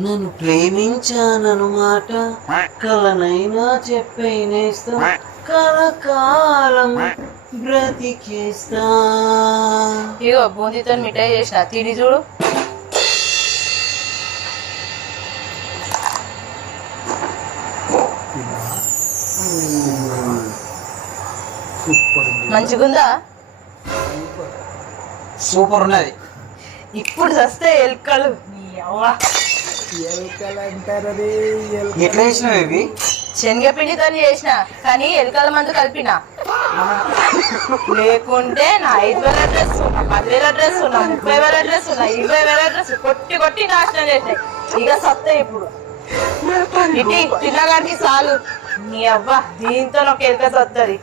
నన్ను ప్రేమించానన్నమాట కలనైనా చెప్పేనేస్తా కలకాలం బ్రతికేస్తా. ఇగో బూందీతో మిఠాయి చేసిన తిని చూడు. మంచిగుందా? సూపర్ ఉన్నది. ఇప్పుడు వస్తే ఎలుకలు ఎట్లా చేసినావు ఇవి? శనగపిండితో చేసిన కానీ ఎలుకల మందు కలిపిన. లేకుంటే నా 5,000 డ్రెస్, నా 10,000 డ్రెస్, నా 30,000 డ్రెస్, నా 20,000 డ్రెస్ కొట్టి కొట్టి నాశనం చేసినాయి. ఇక సత్తా ఇప్పుడు ఇటీ తిన్నగాడికి చాలు. నీ అవ్వ దీంతో ఒక ఎలుక సత్తది.